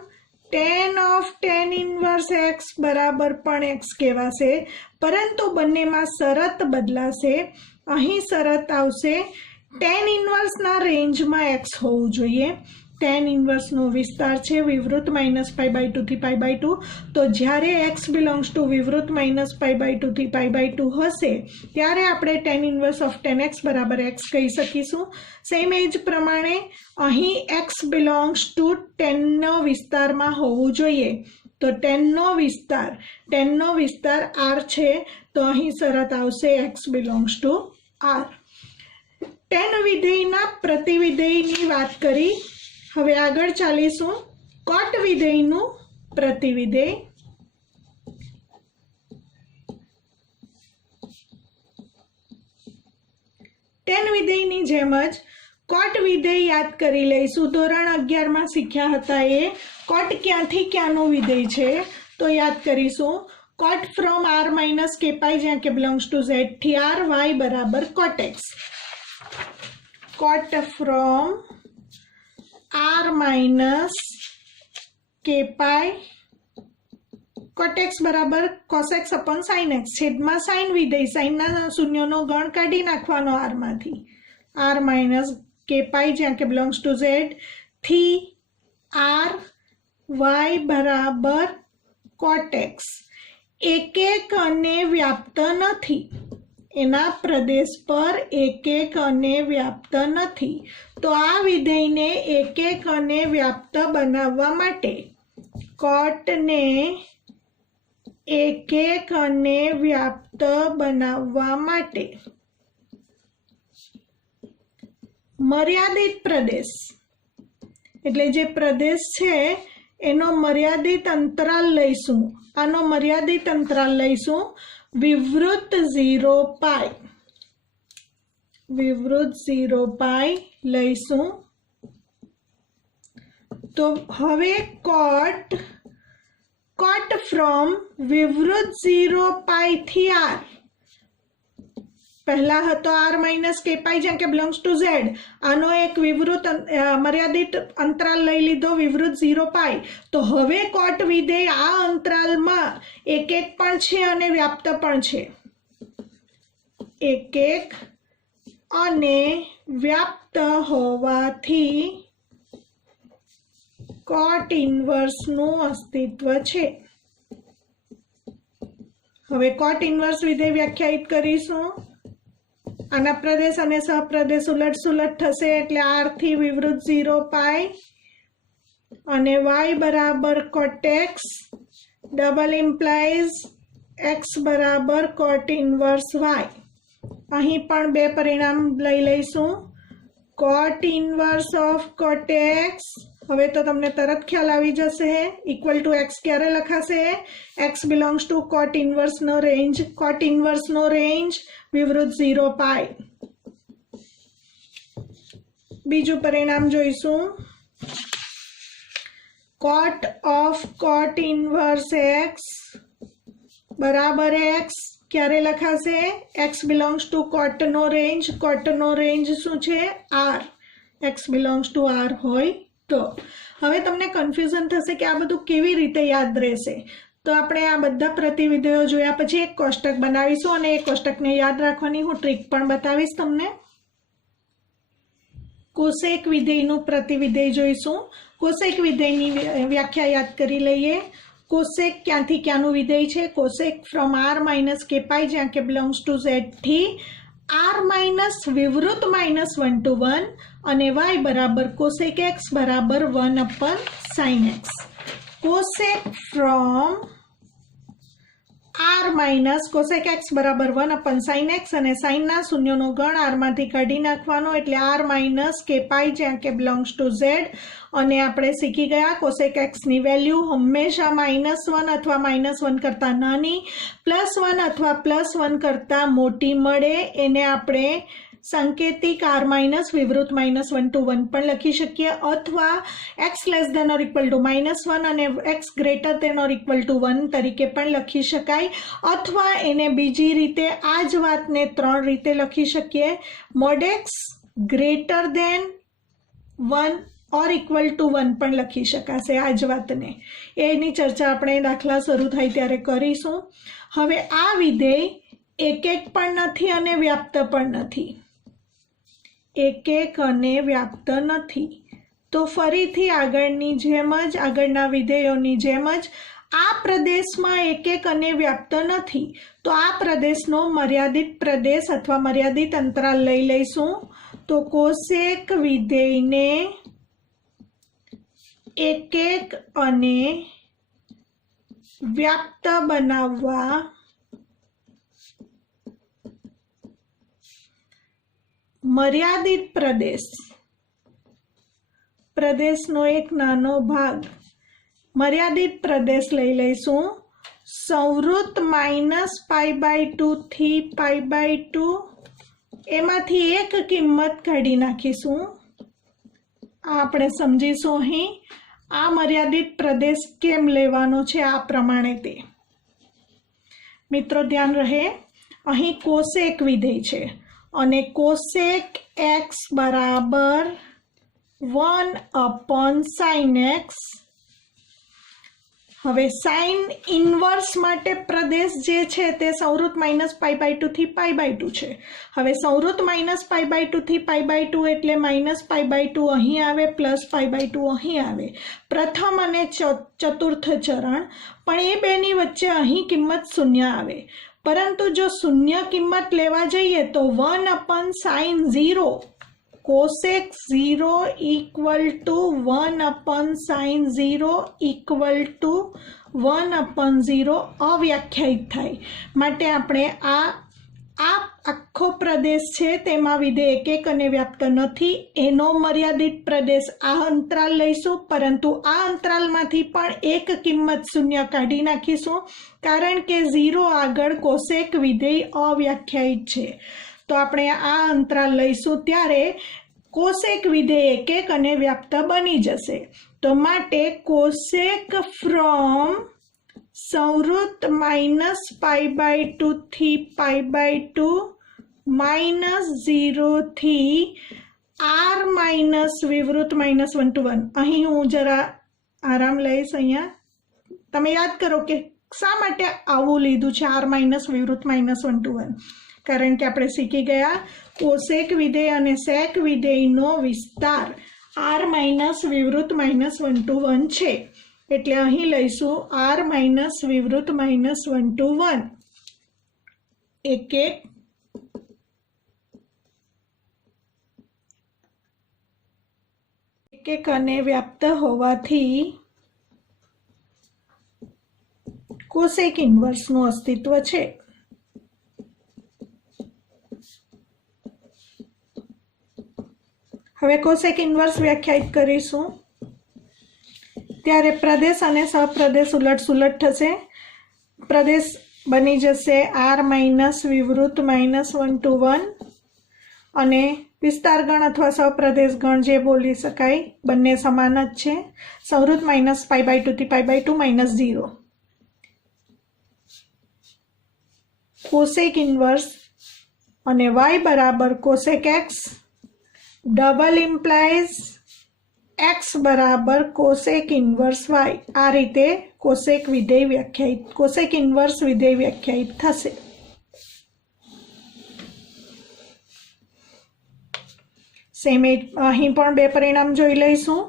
tan of tan inverse x બરાબર પણ x કહેવાશે. પરંતુ બંનેમાં શરત બદલાશે. અહીં શરત આવશે tan ઇન્વર્સના રેન્જમાં x હોવું જોઈએ tan ઇન્વર્સનો વિસ્તાર છે વિવૃત -π/2 થી π/2, તો જ્યારે x બિલોંગ્સ ટુ વિવૃત -π/2 થી π/2 હશે ત્યારે આપણે tan inverse of tan x બરાબર x કહી શકીશું. સેમ એ જ પ્રમાણે અહીં x બિલોંગ્સ ટુ tanનો વિસ્તારમાં હોવું જોઈએ, તો tanનો વિસ્તાર r છે, તો અહીં શરત આવશે x belongs to r. tan વિધેયના પ્રતિવિધેયની વાત કરી. હવે આગળ ચાલીશું cot વિધેયનું પ્રતિવિધેય. tan વિધેયની જેમ જ cot વિધેય યાદ કરી લઈશું. ધોરણ 11 માં શીખ્યા હતા એ cot ક્યાંથી ક્યાંનું વિધેય છે, તો યાદ કરીશું. cot from r minus k pi જ્યાં k belongs to z થી r y બરાબર cot x. cot from r minus k pi cot x બરાબર cos x upon sin x. છેદમાં sin વિધેય, સાઇનના શૂન્યનો ગણ કાઢી નાખવાનો r માંથી. r minus k pi જ્યાં k belongs to z થી r y બરાબર cot x. એક અને વ્યાપ્ત નથી, એના પ્રદેશ પર એક અને વ્યાપ્ત નથી, તો આ વિધેયને એક અને વ્યાપ્ત બનાવવા માટે cotને એક અને વ્યાપ્ત બનાવવા માટે મર્યાદિત પ્રદેશ, એટલે જે પ્રદેશ છે એનો મર્યાદિત અંતરાલ લઈશું. આનો મર્યાદિત અંતરાલ લઈશું વિવૃત 0π લઈશું. તો હવે cot from વિવૃત 0π થી r, પહેલા હતો r minus k pi જ્યાં કે belongs to z, આનો એક વિવૃત મર્યાદિત અંતરાલ લઈ લીધો વિવૃત 0π. તો હવે cot વિધેય આ અંતરાલમાં એક પણ છે અને વ્યાપ્ત પણ છે. એક અને વ્યાપ્ત હોવાથી cot ઇન્વર્સનું અસ્તિત્વ છે. હવે cot ઇન્વર્સ વિધેય વ્યાખ્યાયિત કરીશું. આના પ્રદેશ અને સહપ્રદેશ ઉલટ સુલટ થશે, એટલે r થી વિવૃત 0π અને y બરાબર cot x double implies x બરાબર cot ઇન્વર્સ y. અહીં પણ બે પરિણામ લઈ લઈશું. cot inverse of cot x, હવે તો તમને તરત ખ્યાલ આવી જશે ઇક્વલ ટુ x ક્યારે લખાશે, x બિલોંગ્સ ટુ cot ઇન્વર્સનો રેન્જ વિવૃત 0π. બીજું પરિણામ જોઈશું. cot of cot inverse x બરાબર x ક્યારે લખાશે, x બિલોંગ્સ ટુ cotનો રેન્જ શું છે r, x belongs to r હોય તો. હવે તમને કન્ફ્યુઝન થશે કે આ બધું કેવી રીતે યાદ રહેશે, તો આપણે આ બધા પ્રતિવિધેયો જોયા પછી એક કોષ્ટક બનાવીશું અને એ કોષ્ટકને યાદ રાખવાની હું ટ્રીક પણ બતાવીશ તમને. કોસેક વિધેયનું પ્રતિવિધેય જોઈશું. કોસેક વિધેયની વ્યાખ્યા યાદ કરી લઈએ. કોસેક ક્યાંથી ક્યાંનું વિધેય છે, cosec from r minus k pi જ્યાં કે belongs to z થી r minus વિવૃત -1 to 1 અને y બરાબર કોસેક x બરાબર 1 upon sin x. Cosec from r minus cosec x બરાબર 1 upon sin x અને સાઇનના શૂન્યનો ગણ r માંથી કાઢી નાખવાનો, એટલે r minus k pi જ્યાં કે belongs to z. અને આપણે શીખી ગયા કોસેક x ની વેલ્યુ હંમેશા -1 અથવા -1 કરતાં નાની, +1 અથવા +1 કરતાં મોટી મળે એને આપણે સાંકેતિક r minus વિવૃત -1 to 1 પણ લખી શકીએ, અથવા x less than or equal to -1 અને x greater than or equal to 1 તરીકે પણ લખી શકાય, અથવા એને બીજી રીતે આ જ વાતને 3 રીતે લખી શકીએ. mod x greater than 1 or equal to 1 પણ લખી શકાશે આ જ વાતને. એની ચર્ચા આપણે દાખલા શરૂ થાય ત્યારે કરીશું. હવે આ વિધેય એક પણ નથી અને વ્યાપ્ત પણ નથી, એક અને વ્યાપ્ત નથી, तो फरीथी आगळनी जेम ज आगळना विधेयोनी जेम ज आ प्रदेशमां एक एक अने व्याप्त नथी, तो आ प्रदेशनो मर्यादित प्रदेश अथवा मर्यादित अंतराल लई लईशुं। तो कोसेक विधेयने एक एक अने व्याप्त बनाववा मर्यादित प्रदेशनो एक नानो भाग मर्यादित प्रदेश लई लईशुं। संवृत्त -π/2 थी π/2 एमांथी एक किंमत काढी नाखीशुं। આપણે સમજીશું અહીં આ મર્યાદિત પ્રદેશ કેમ લેવાનો છે આ પ્રમાણે તે મિત્રો ધ્યાન રહે। અહીં કોસેક વિધેય છે અને કોસેક x બરાબર 1/sin x। હવે સાઇન ઇન્વર્સ માટે પ્રદેશ જે છે તે સંવૃત્ત -π/2 થી π/2 છે। હવે સંવૃત્ત -π/2 થી π/2 એટલે -π/2 અહીં આવે પ્લસ π/2 અહીં આવે। પ્રથમ અને ચતુર્થ ચરણ પણ એ બેની વચ્ચે અહીં કિંમત શૂન્ય આવે, પરંતુ જો શૂન્ય કિંમત લેવા જઈએ તો 1/sin 0 cosec 0 equal to 1/sin 0 equal to 1/0 અવ્યાખ્યાયિત થાય। માટે આપણે આ આખો પ્રદેશ છે તેમાં વિધેય એક એક અને વ્યાપ્ત નથી, એનો મર્યાદિત પ્રદેશ આ અંતરાલ લઈશું, પરંતુ આ અંતરાલમાંથી પણ એક કિંમત શૂન્ય કાઢી નાખીશું, કારણ કે 0 આગળ કોસેક વિધેય અવ્યાખ્યાયિત છે। तो આપણે આ અંતરાલ લઈશું ત્યારે કોસેક વિધેય એક એક અને વ્યાપ્ત બની જશે। તો માટે કોસેક ફ્રોમ સંવૃત્ત -π/2 થી π/2 -0 થી r વિવૃત્ત -1 to 1। અહીં હું જરા આરામ લઈશ। અહીંયા તમે યાદ કરો કે શા માટે આવું લીધું છે r વિવૃત્ત -1 to 1, कारण के આપણે શીખી ગયા કોસેક વિધેય અને સેક વિધેયનો વિસ્તાર r વિવૃત્ત -1 to 1 છે, એટલે અહીં લઈશું r વિવૃત્ત -1 to 1 એક એક અને વ્યાપ્ત હોવાથી કોસેક ઇન્વર્સનું અસ્તિત્વ છે। હવે કોસેક ઇન્વર્સ વ્યાખ્યાયિત કરીશું ત્યારે પ્રદેશ અને સહપ્રદેશ ઉલટ સુલટ થશે। પ્રદેશ બની જશે r વિવૃત્ત -1 to 1 અને વિસ્તાર ગણ અથવા સહપ્રદેશ ગણ જે બોલી શકાય બંને સમાન જ છે। સંવૃત્ત -π/2 થી π/2 -0। કોસેક ઇન્વર્સ અને y બરાબર cosec x double implies x बराबर कोसेक इन्वर्स y। आ रीते कोसेक विधेय व्याख्यायित कोसेक इन्वर्स विधेय व्याख्यायित थशे। सेम अहीं पण बे परिणाम जोई लईशुं।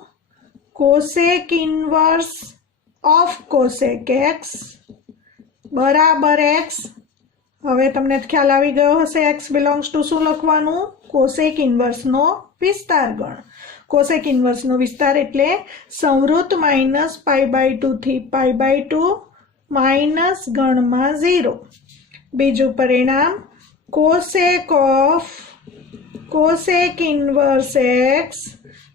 Cosec inverse of cosec x बराबर x। હવે તમને ખ્યાલ આવી ગયો હશે x બિલોંગ્સ ટુ શું લખવાનું, કોસેક ઇન્વર્સનો વિસ્તાર ગણ। કોસેક ઇન્વર્સનો વિસ્તાર એટલે સંવૃત્ત -π/2 થી π/2 માઇનસ ગણમાં 0। બીજું પરિણામ cosec of cosec inverse x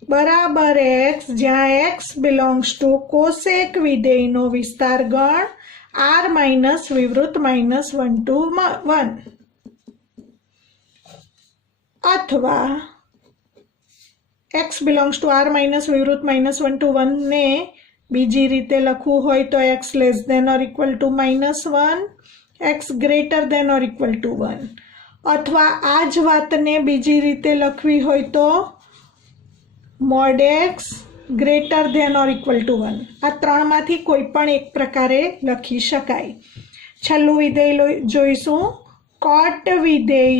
બરાબર x, જ્યાં x બિલોંગ્સ ટુ કોસેક વિધેયનો વિસ્તાર ગણ r વિવૃત્ત -1 to 1 अथवा x belongs to r विवृत्त -1 to 1 ने बीजी रीते लखवू होय तो x less than or equal to -1, x greater than or equal to 1 अथवा आज बात ने बीजी रीते लखवी होय तो mod x greater than or equal to 1। आ त्रण मांथी कोई पण एक प्रकारे लखी शकाय। छेल्लुं विधेय जोईशुं कॉट विधेय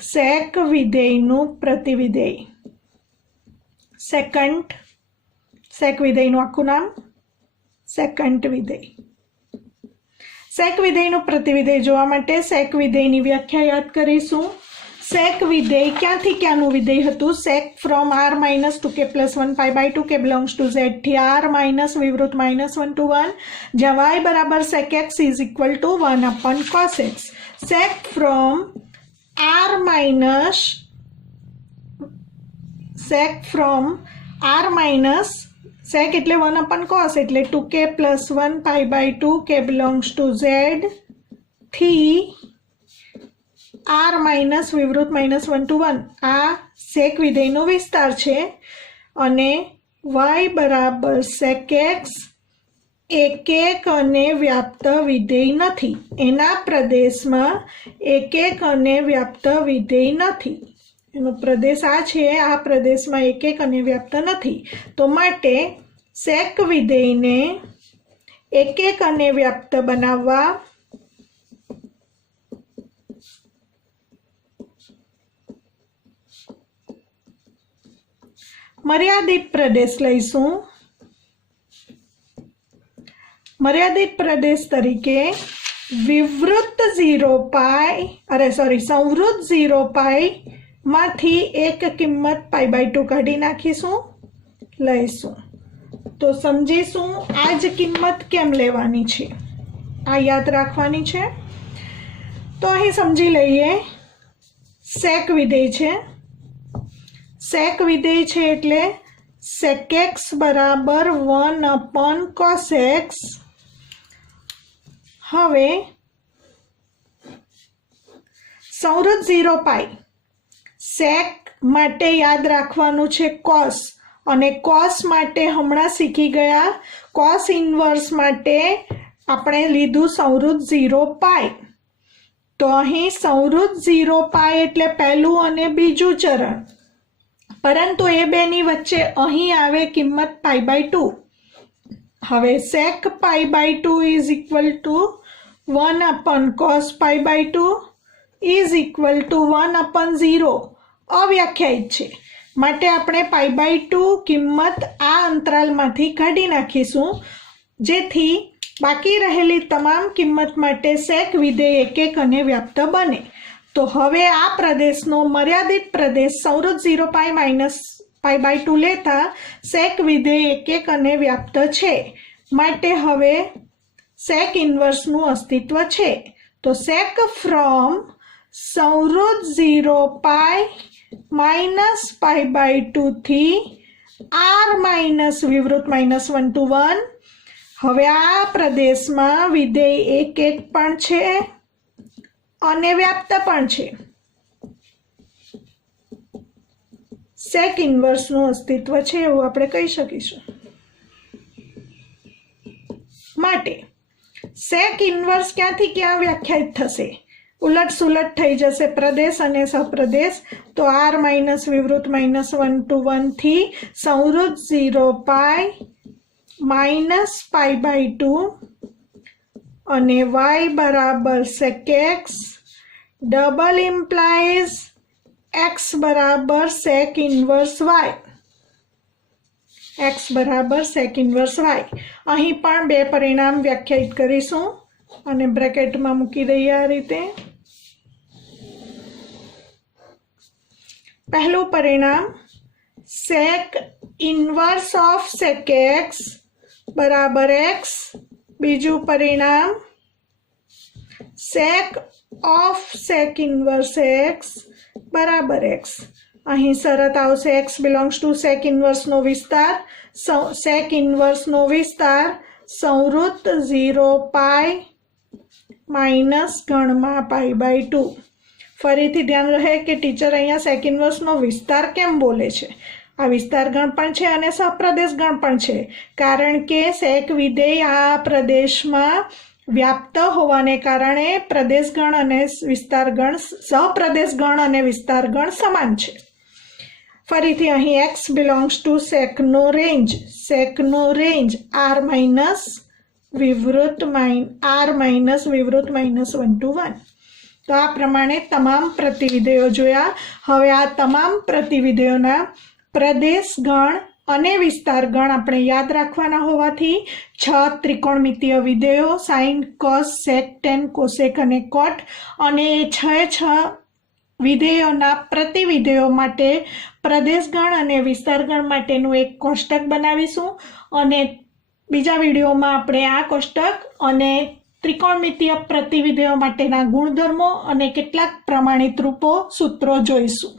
સેક વિધેયનું પ્રતિવિધેય. સેકન્ટ, સેક વિધેયનું આખું નામ સેકન્ટ વિધેય. સેક વિધેયનું પ્રતિવિધેય જોવા માટે સેક વિધેયની વ્યાખ્યા યાદ કરીશું. સેક વિધેય ક્યાંથી ક્યાંનું વિધેય હતું? Sec from r minus 2k plus 1 pi by 2 કે બિલોંગ્સ ટુ z થી r માઇનસ વિવૃત માઇનસ 1 to 1, જ્યાં y બરાબર sec x is equal to 1 upon cos x. Sec from r minus sec એટલે 1 અપન cos એટલે 2k plus 1 pi by 2 કે belongs to z થી r minus વિવૃત minus 1 to 1 આ સેક વિધેયનો વિસ્તાર છે. અને y બરાબર sec x એકક અને વ્યાપ્ત વિધેય નથી. એના પ્રદેશમાં એકક અને વ્યાપ્ત વિધેય નથી. એનો પ્રદેશ આ છે, આ પ્રદેશમાં એકક અને વ્યાપ્ત નથી. તો માટે સેક વિધેયને એકક અને વ્યાપ્ત બનાવવા મર્યાદિત પ્રદેશ લઈશું. મર્યાદિત પ્રદેશ તરીકે સંવૃત 0 પાઈ માંથી એક કિંમત પાઈ બાય 2 કાઢી નાખીશું, લઈશું. તો સમજીશું આ જ કિંમત કેમ લેવાની છે, આ યાદ રાખવાની છે. તો અહીં સમજી લઈએ. સેક વિધેય છે. સેક વિધેય છે એટલે sec x બરાબર 1 અપોન cos x. હવે સંવૃત 0 પાઈ સેક માટે યાદ રાખવાનું છે cos, અને cos માટે હમણાં શીખી ગયા. cos ઇન્વર્સ માટે આપણે લીધું સંવૃત 0 પાઈ. તો અહીં સંવૃત 0 પાઈ એટલે પહેલું અને બીજું ચરણ, પરંતુ એ બેની વચ્ચે અહીં આવે કિંમત પાઈ બાય 2. હવે sec pi by 2 is equal to 1 upon cos pi by 2 is equal to 1 upon 0 અવ્યાખ્યાયિત છે. માટે આપણે પાઈ બાય 2 કિંમત આ અંતરાલમાંથી કાઢી નાખીશું, જેથી બાકી રહેલી તમામ કિંમત માટે સેક વિધેય એકક અને વ્યાપ્ત બને. તો હવે આ પ્રદેશનો મર્યાદિત પ્રદેશ સંવૃત 0 પાઈ માઇનસ પાઈ બાય 2 લેતા સેક વિધેય એકક અને વ્યાપ્ત છે. માટે હવે સેક ઇન્વર્સનું અસ્તિત્વ છે. તો સેક ફ્રોમ સંવૃત 0 પાઈ માઇનસ પાઈ બાય 2 થી r માઇનસ વિવૃત માઇનસ 1 to 1. હવે આ પ્રદેશમાં વિધેય એકક પણ છે અને વ્યાપ્ત પણ છે. સેક ઇન્વર્સનું અસ્તિત્વ છે એવું આપણે કહી શકીશું. માટે સેક ઇન્વર્સ ક્યાંથી ક્યાં વ્યાખ્યાયિત થશે? ઉલટ સુલટ થઈ જશે પ્રદેશ અને સહપ્રદેશ. તો r માઇનસ વિવૃત માઇનસ 1 to 1 થી સંવૃત 0 પાઈ માઇનસ પાઈ બાય 2 અને y બરાબર sec x double implies x બરાબર sec ઇન્વર્સ y. x બરાબર sec ઇન્વર્સ y. અહીં પણ બે પરિણામ વ્યાખ્યાયિત કરીશું અને બ્રેકેટમાં મૂકી દઈએ આ રીતે. પહેલું પરિણામ sec inverse of sec x બરાબર x. બીજું પરિણામ sec of sec inverse x બરાબર x. અહીં શરત આવશે x બિલોંગ્સ ટુ sec ઇન્વર્સનો વિસ્તાર. sec ઇન્વર્સનો વિસ્તાર સંવૃત 0 પાઈ માઇનસ ગણમાં પાઈ બાય 2. ફરીથી ધ્યાન રહે કે ટીચર અહીંયા sec ઇન્વર્સનો વિસ્તાર કેમ બોલે છે. આ વિસ્તાર ગણ પણ છે અને સહપ્રદેશ ગણ પણ છે, કારણ કે સેક વિધેય આ પ્રદેશમાં વ્યાપ્ત હોવાને કારણે પ્રદેશ ગણ અને વિસ્તાર ગણ, સહપ્રદેશ ગણ અને વિસ્તાર ગણ સમાન છે. ફરીથી અહીં x બિલોંગ્સ ટુ સેકનો રેન્જ r માઇનસ વિવૃત માઇનસ 1 to 1. તો આ પ્રમાણે તમામ પ્રતિવિધેયો જોયા. હવે આ તમામ પ્રતિવિધેયોના પ્રદેશ ગણ અને વિસ્તાર ગણ આપણે યાદ રાખવાના હોવાથી 6 ત્રિકોણમિતીય વિધેયો સાઇન, કોસ, સેક, ટેન, કોસેક અને કોટ, અને એ 6 વિધેયોના પ્રતિવિધેયો માટે પ્રદેશગણ અને વિસ્તારગણ માટેનું એક કોષ્ટક બનાવીશું, અને બીજા વિડીયોમાં આપણે આ કોષ્ટક અને ત્રિકોણમિતીય પ્રતિવિધેયો માટેના ગુણધર્મો અને કેટલાક પ્રમાણિત રૂપો, સૂત્રો જોઈશું.